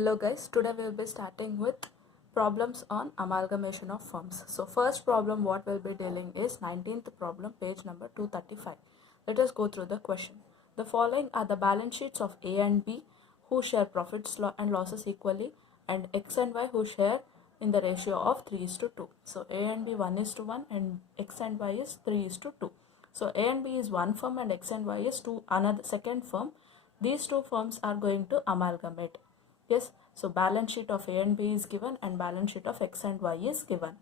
Hello guys, today we will be starting with problems on amalgamation of firms. So first problem what we'll be dealing is 19th problem, page number 235. Let us go through the question. The following are the balance sheets of A and B who share profits and losses equally, and X and Y who share in the ratio of 3:2. So A and B 1:1 and X and Y is 3:2. So A and B is one firm and X and Y is another second firm. These two firms are going to amalgamate. Yes, so balance sheet of A and B is given and balance sheet of X and Y is given.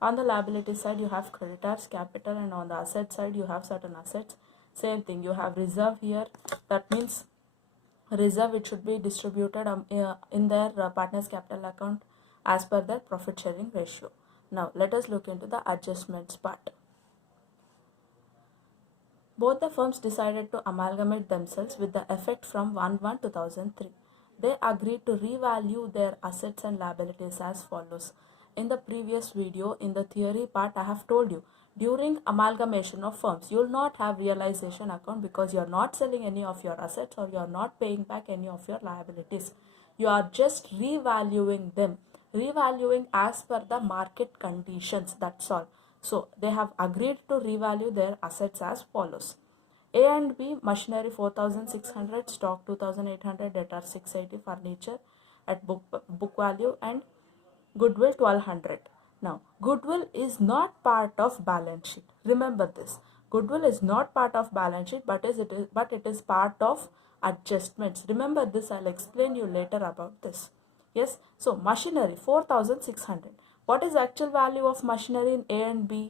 On the liability side you have creditors, capital, and on the asset side you have certain assets. Same thing, you have reserve here. That means reserve, it should be distributed in their partners capital account as per their profit sharing ratio. Now let us look into the adjustments part. Both the firms decided to amalgamate themselves with the effect from 1/1/2003. They agreed to revalue their assets and liabilities as follows. In the previous video, in the theory part, I have told you, during amalgamation of firms, you will not have realization account because you are not selling any of your assets or you are not paying back any of your liabilities. You are just revaluing them, revaluing as per the market conditions, that's all. So they have agreed to revalue their assets as follows. A and B, machinery 4,600, stock 2,800, debtor 680, furniture at book value, and goodwill 1,200. Now, goodwill is not part of balance sheet. Remember this. Goodwill is not part of balance sheet, but it is part of adjustments. Remember this. I'll explain you later about this. Yes. So machinery 4,600. What is actual value of machinery in A and B?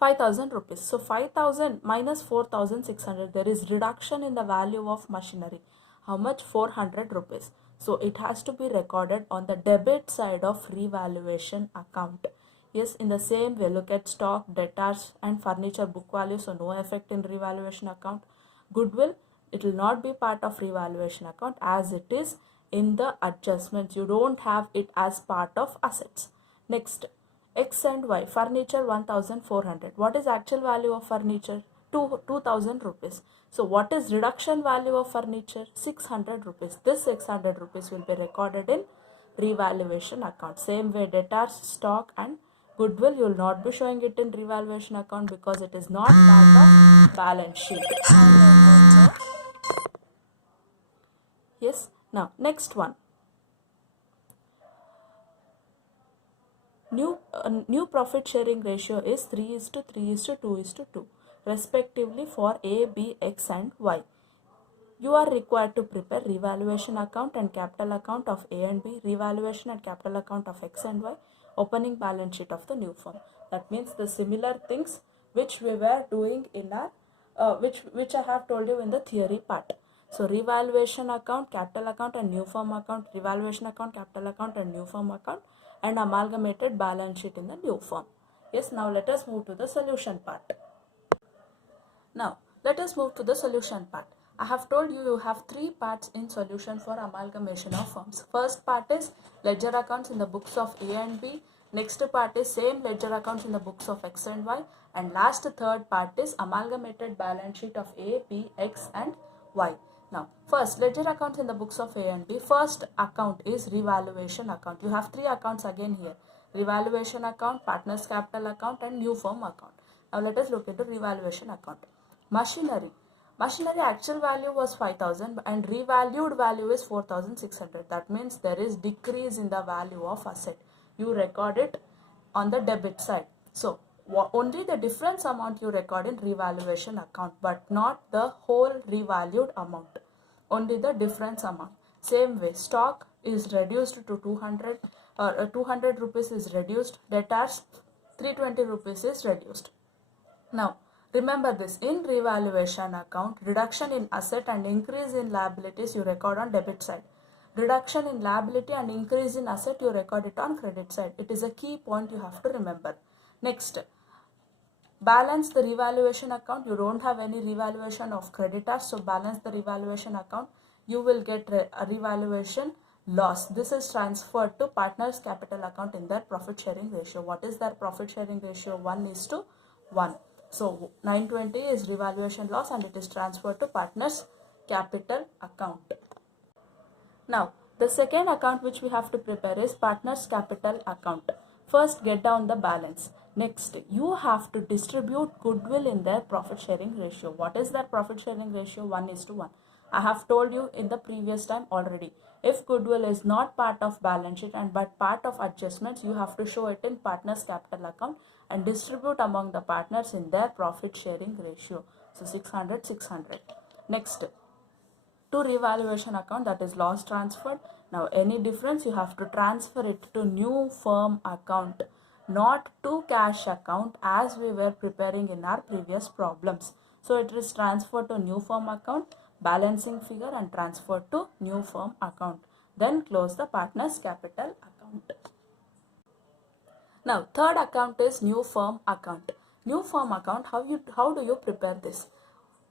5,000 rupees. So 5,000 minus 4,600, there is reduction in the value of machinery. How much? 400 rupees. So it has to be recorded on the debit side of revaluation account. Yes, in the same way, look at stock, debtors, and furniture book value. So no effect in revaluation account. Goodwill, it will not be part of revaluation account as it is in the adjustments. You don't have it as part of assets. Next, X and Y, furniture 1,400. What is actual value of furniture? 2,000 rupees. So what is reduction value of furniture? 600 rupees. This 600 rupees will be recorded in revaluation account. Same way, debtors, stock, and goodwill, you will not be showing it in revaluation account because it is not part of balance sheet. Yes. Now next one. New profit sharing ratio is 3:3:2:2 respectively for A, B, X and Y. You are required to prepare revaluation account and capital account of A and B, revaluation and capital account of X and Y, opening balance sheet of the new firm. That means the similar things which we were doing in our which I have told you in the theory part. So revaluation account, capital account and new firm account, revaluation account, capital account and new firm account, and amalgamated balance sheet in the new firm. Yes, now let us move to the solution part. Now let us move to the solution part. I have told you have three parts in solution for amalgamation of firms. First part is ledger accounts in the books of A and B. Next part is same ledger accounts in the books of X and Y. And last third part is amalgamated balance sheet of A, B, X and Y. Now first, ledger accounts in the books of A and B. First account is revaluation account. You have three accounts again here. Revaluation account, partners capital account and new firm account. Now let us look into revaluation account. Machinery actual value was 5,000 and revalued value is 4,600. That means there is decrease in the value of asset. You record it on the debit side. So only the difference amount you record in revaluation account, but not the whole revalued amount. Only the difference amount. Same way, stock is reduced to 200 or 200 rupees is reduced. Debtors 320 rupees is reduced. Now remember this, in revaluation account, reduction in asset and increase in liabilities you record on debit side. Reduction in liability and increase in asset you record it on credit side. It is a key point you have to remember. Next, balance the revaluation account. You don't have any revaluation of creditors, so balance the revaluation account. You will get a revaluation loss. This is transferred to partners capital account in their profit sharing ratio. What is their profit sharing ratio? 1:1. So 920 is revaluation loss and it is transferred to partners capital account. Now The second account which we have to prepare is partners capital account. First, get down the balance. Next, you have to distribute goodwill in their profit sharing ratio. What is their profit sharing ratio? 1:1. I have told you in the previous time already. If goodwill is not part of balance sheet and but part of adjustments, you have to show it in partners capital account and distribute among the partners in their profit sharing ratio. So 600, 600. Next, to revaluation account, that is loss transferred. Now any difference, you have to transfer it to new firm account, not to cash account as we were preparing in our previous problems. So it is transferred to new firm account, balancing figure and transferred to new firm account. Then close the partners capital account. Now third account is new firm account. New firm account, how do you prepare this?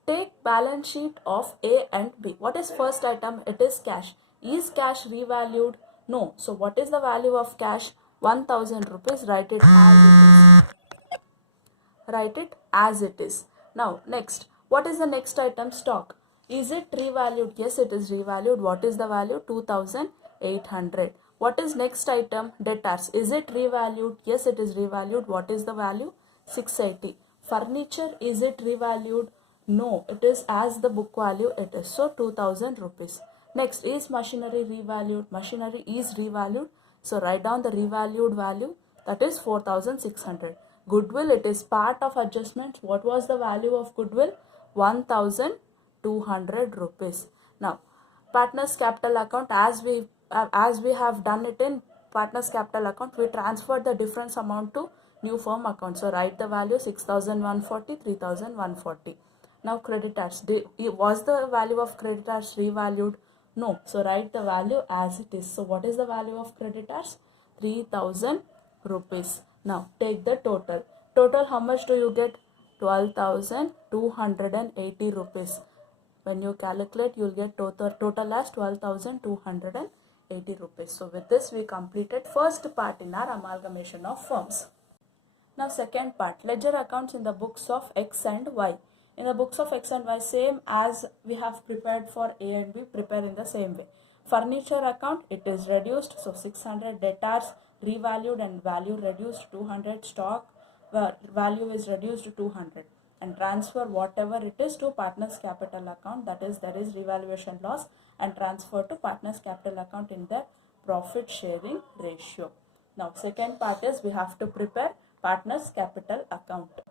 Take balance sheet of A and B. What is first item? It is cash. Is cash revalued? No. So what is the value of cash? 1000 rupees. Write it as it is. Write it as it is. Now next, what is the next item? Stock. Is it revalued? Yes, it is revalued. What is the value? 2800. What is next item? Debtors. Is it revalued? Yes, it is revalued. What is the value? 680. Furniture. Is it revalued? No, it is as the book value it is. So 2000 rupees. Next, is machinery revalued? Machinery is revalued. So write down the revalued value, that is 4600. Goodwill, it is part of adjustments. What was the value of goodwill? 1200 rupees. Now, partners capital account, as we have done it in partners capital account, we transferred the difference amount to new firm account. So write the value 6140, 3140. Now creditors, was the value of creditors revalued? No. So write the value as it is. So what is the value of creditors? 3000 rupees. Now take the total. Total, how much do you get? 12,280 rupees. When you calculate, you'll get total as 12,280 rupees. So with this, we completed first part in our amalgamation of firms. Now second part, ledger accounts in the books of X and Y. In the books of X and Y, same as we have prepared for A and B, prepare in the same way. Furniture account, it is reduced, so 600. Debtors revalued and value reduced, 200. Stock value is reduced to 200. And transfer whatever it is to partners capital account, that is there is revaluation loss, and transfer to partners capital account in the profit sharing ratio. Now second part is we have to prepare partners capital account.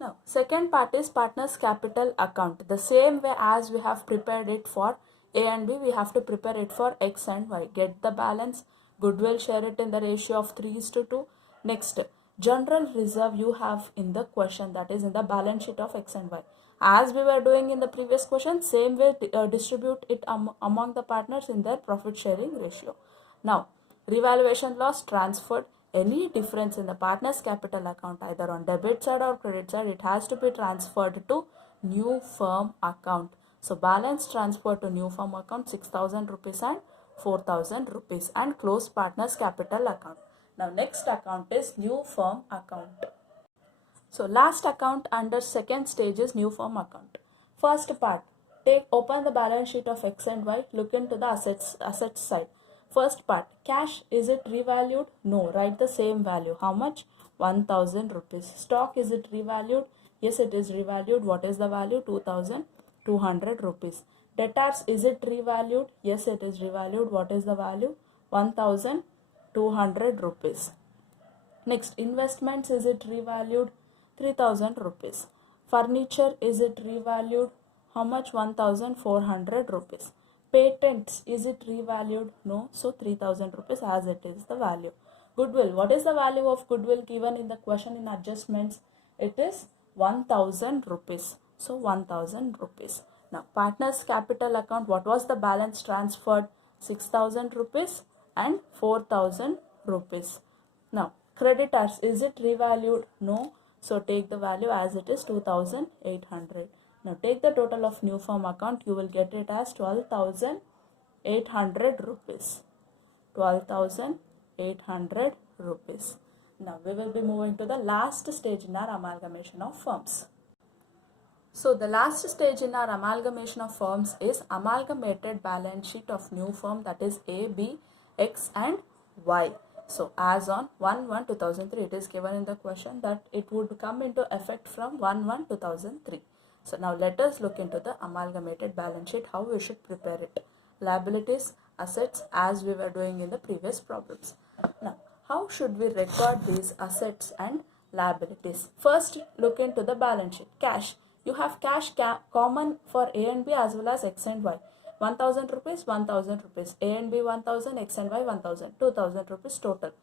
Now, second part is partners capital account. The same way as we have prepared it for A and B, we have to prepare it for X and Y. Get the balance. Goodwill, share it in the ratio of 3:2. Next, general reserve you have in the question, that is in the balance sheet of X and Y. As we were doing in the previous question, same way distribute it among the partners in their profit sharing ratio. Now, revaluation loss transferred. Any difference in the partners capital account, either on debit side or credit side, it has to be transferred to new firm account. So balance transfer to new firm account 6,000 rupees and 4,000 rupees, and close partners capital account. Now next account is new firm account. So last account under second stage is new firm account. First part, open the balance sheet of X and Y, look into the assets side. First part, cash, is it revalued? No. Write the same value. How much? 1000 rupees. Stock, is it revalued? Yes, it is revalued. What is the value? 2200 rupees. Debtors, is it revalued? Yes, it is revalued. What is the value? 1200 rupees. Next, investments, is it revalued? 3000 rupees. Furniture, is it revalued? How much? 1400 rupees. Patents, is it revalued? No. So 3000 rupees as it is the value. Goodwill, what is the value of goodwill given in the question in adjustments? It is 1000 rupees. So 1000 rupees. Now partners capital account, what was the balance transferred? 6000 rupees and 4000 rupees. Now creditors, is it revalued? No. So take the value as it is 2800. Now take the total of new firm account, you will get it as 12,800 rupees. 12,800 rupees. Now we will be moving to the last stage in our amalgamation of firms. So the last stage in our amalgamation of firms is amalgamated balance sheet of new firm, that is A, B, X and Y. So as on 1/1/2003, it is given in the question that it would come into effect from 1/1/2003. So now let us look into the amalgamated balance sheet, how we should prepare it. Liabilities, assets, as we were doing in the previous problems. Now how should we record these assets and liabilities? First, look into the balance sheet. Cash. You have cash common for A and B as well as X and Y. 1000 rupees, 1000 rupees. A and B 1000, X and Y 1000. 2000 rupees total.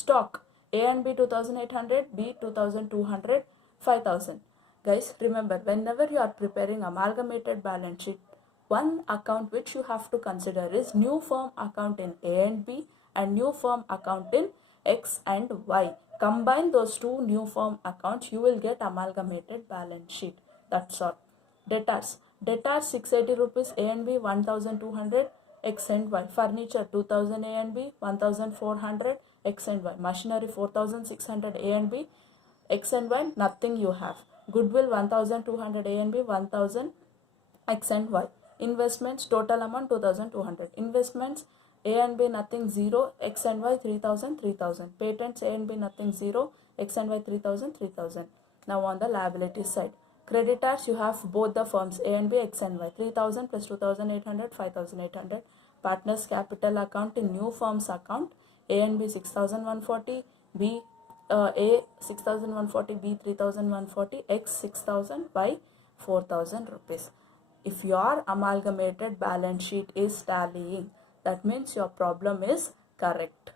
Stock. A and B 2800, B 2200, 5000. Guys, remember, whenever you are preparing amalgamated balance sheet, one account which you have to consider is new firm account in A and B and new firm account in X and Y. Combine those two new firm accounts, you will get amalgamated balance sheet. That's all. Debtors. Debtors 680 rupees, A and B 1200, X and Y. Furniture 2000 A and B, 1400, X and Y. Machinery 4600 A and B, X and Y, nothing you have. Goodwill 1200 A and B, 1000 X and Y. Investments, total amount 2200. Investments, A and B nothing, 0, X and Y 3000, 3000. Patents, A and B nothing, 0, X and Y 3000, 3000. Now on the liability side. Creditors, you have both the firms A and B, X and Y, 3000 plus 2800, 5800. Partners capital account in new firms account, A and B 6140, B A 6140, B 3140, X 6000, Y 4000 rupees. If your amalgamated balance sheet is tallying, that means your problem is correct.